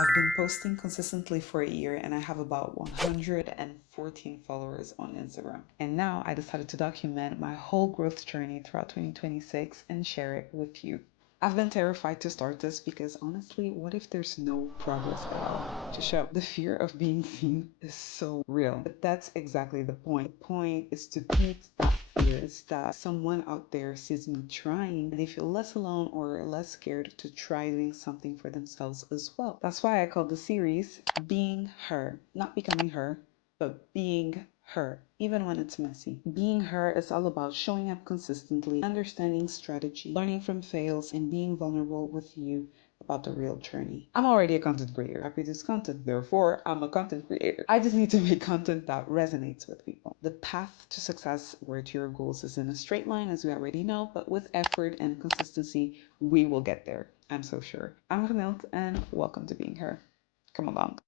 I've been posting consistently for a year and I have about 114 followers on Instagram. And now I decided to document my whole growth journey throughout 2026 and share it with you. I've been terrified to start this because honestly, what if there's no progress at all to show? The fear of being seen is so real. But that's exactly the point. The point is to beat that fear. It's that someone out there sees me trying and they feel less alone or less scared to try doing something for themselves as well. That's why I call the series Being Her. Not becoming her, but being her, even when it's messy. Being her is all about showing up consistently, understanding strategy, learning from fails, and being vulnerable with you about the real journey. I'm already a content creator. I produce content, therefore, I'm a content creator. I just need to make content that resonates with people. The path to success or to your goals is in a straight line, as we already know, but with effort and consistency, we will get there. I'm so sure. I'm Camille, and welcome to Being Her. Come along.